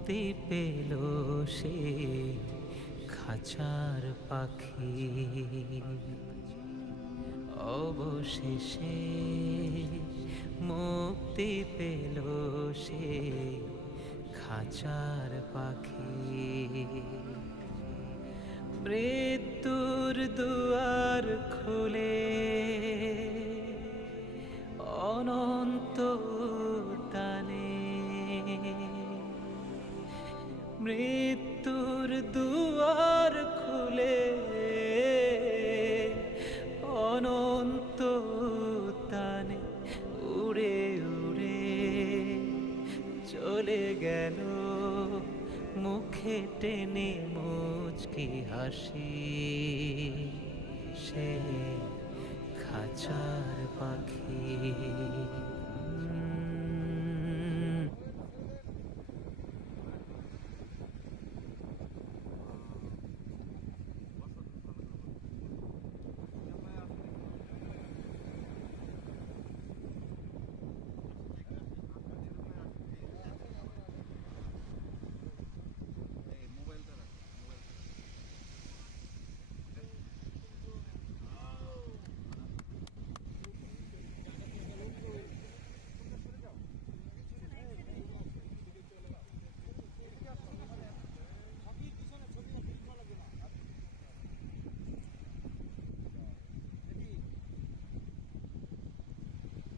মুক্তি পেল সে খাঁচার পাখি। অবশেষে মুক্তি পেল সে খাঁচার পাখি। মৃত্যুর দুয়ার খুলে অনন্ত টানে, মৃত্যুর দুয়ার খুলে অনন্ত টানে উড়ে উড়ে চলে গেল মুখে টেনে মুচকি হাসি। সে খাঁচার পাখি।